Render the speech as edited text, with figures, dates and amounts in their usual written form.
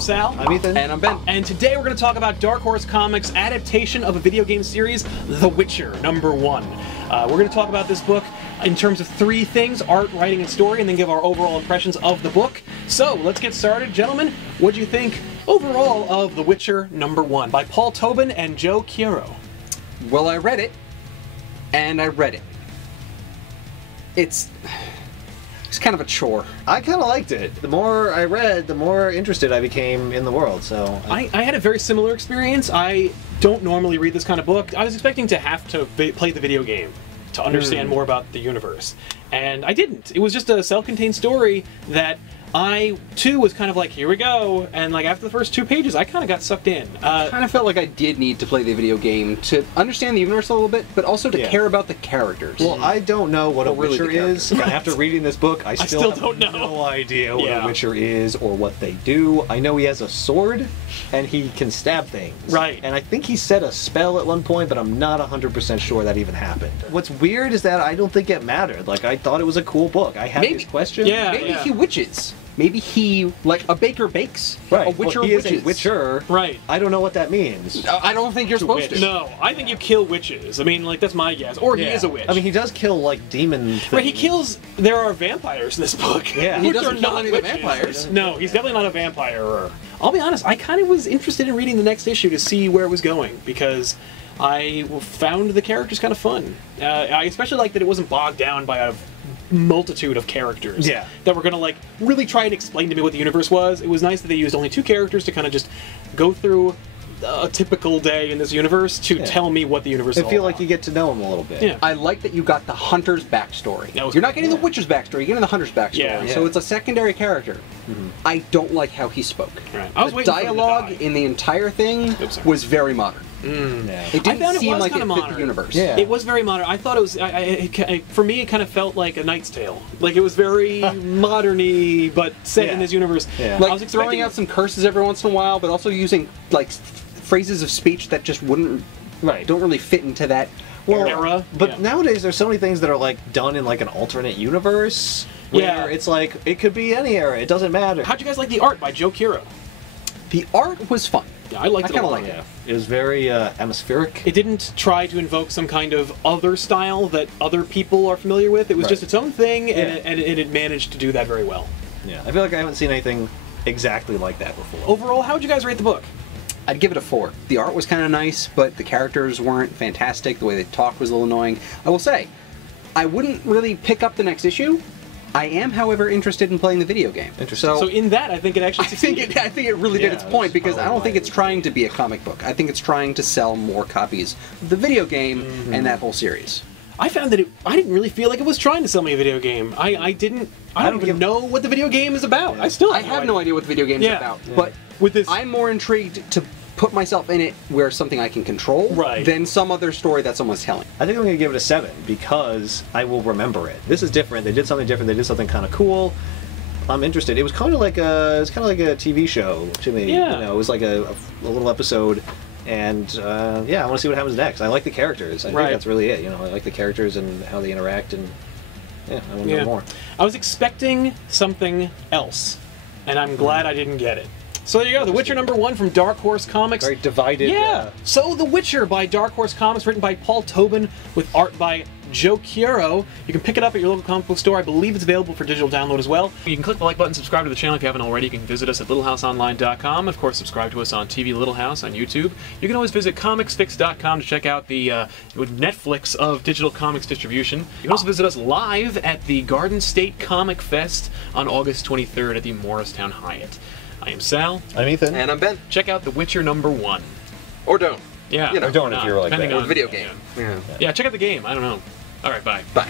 I'm Sal. I'm Ethan. And I'm Ben. And today we're going to talk about Dark Horse Comics' adaptation of a video game series, The Witcher #1. We're going to talk about this book in terms of three things: art, writing, and story, and then give our overall impressions of the book. So, let's get started. Gentlemen, what do you think overall of The Witcher #1 by Paul Tobin and Joe Quiero? Well, I read it, and I read it. It's kind of a chore. I kind of liked it. The more I read, the more interested I became in the world, so... I had a very similar experience. I don't normally read this kind of book. I was expecting to have to play the video game to understand more about the universe. And I didn't. It was just a self-contained story that I, too, was kind of like, here we go. And like after the first 2 pages, I kind of got sucked in. I kind of felt like I did need to play the video game to understand the universe a little bit, but also to care about the characters. Well, I don't know what a Witcher is, and after reading this book, I still don't know. No idea what a Witcher is or what they do. I know he has a sword, and he can stab things. Right. And I think he said a spell at one point, but I'm not 100% sure that even happened. What's weird is that I don't think it mattered. Like, I thought it was a cool book. I had these questions. Yeah, maybe he witches. Maybe he, like, a baker bakes. Right. A witcher he is witches. a witcher. Right. I don't know what that means. I don't think you're supposed to. No, I think you kill witches. I mean, like, that's my guess. Or he is a witch. I mean, he does kill, like, demon things. Right, he kills... There are vampires in this book. Yeah. He doesn't kill any of the vampires. No, he's definitely not a vampire. I'll be honest, I kind of was interested in reading the next issue to see where it was going, because I found the characters kind of fun. I especially liked that it wasn't bogged down by a multitude of characters that were going to like really try and explain to me what the universe was. It was nice that they used only 2 characters to kind of just go through a typical day in this universe to tell me what the universe is all I feel about. like you get to know him a little bit. Yeah. I like that you got the hunter's backstory. You're not getting the witcher's backstory, you're getting the hunter's backstory. So it's a secondary character. I don't like how he spoke. Right. I was the dialogue in the entire thing was very modern. It didn't seem like it fit the universe. Yeah. It was very modern. I thought it was, for me, it kind of felt like A Knight's Tale. Like, it was very modern-y, but set in this universe. Yeah. Like, throwing out some curses every once in a while, but also using, like, phrases of speech that just wouldn't, don't really fit into that era. But nowadays, there's so many things that are, like, done in, like, an alternate universe, where it's like, it could be any era, it doesn't matter. How'd you guys like the art by Joe Quiero? The art was fun. Yeah, I liked it a lot. I kind of liked it. It was very atmospheric. It didn't try to invoke some kind of other style that other people are familiar with. It was just its own thing, and it managed to do that very well. Yeah, I feel like I haven't seen anything exactly like that before. Overall, how would you guys rate the book? I'd give it a 4. The art was kind of nice, but the characters weren't fantastic. The way they talked was a little annoying. I will say, I wouldn't really pick up the next issue. I am, however, interested in playing the video game. Interesting. So in that, I think it actually succeeded. I think it really did its point, because I don't think it's trying to be a comic book. I think it's trying to sell more copies of the video game and that whole series. I found that I didn't really feel like it was trying to sell me a video game. I don't even know what the video game is about. I have no idea what the video game is about. But with this, I'm more intrigued to put myself in it where something I can control than some other story that someone's telling. I think I'm going to give it a 7 because I will remember it. This is different. They did something different. They did something kind of cool. I'm interested. It was kind of like a TV show to me. Yeah. You know, it was like a little episode, and yeah, I want to see what happens next. I like the characters. I think that's really it. You know, I like the characters and how they interact, and yeah, I want to know more. I was expecting something else, and I'm glad I didn't get it. So there you go, The Witcher #1 from Dark Horse Comics. Very divided. Yeah. So The Witcher by Dark Horse Comics, written by Paul Tobin, with art by Joe Quiero. You can pick it up at your local comic book store. I believe it's available for digital download as well. You can click the like button, subscribe to the channel if you haven't already. You can visit us at littlehouseonline.com. Of course, subscribe to us on TV Little House on YouTube. You can always visit comicsfix.com to check out the Netflix of digital comics distribution. You can also visit us live at the Garden State Comic Fest on August 23rd at the Morristown Hyatt. I am Sal. I'm Ethan. And I'm Ben. Check out The Witcher #1. Or don't. Yeah. You know, or don't if you're like that. Or video game. Yeah, check out the game. I don't know. All right, bye. Bye.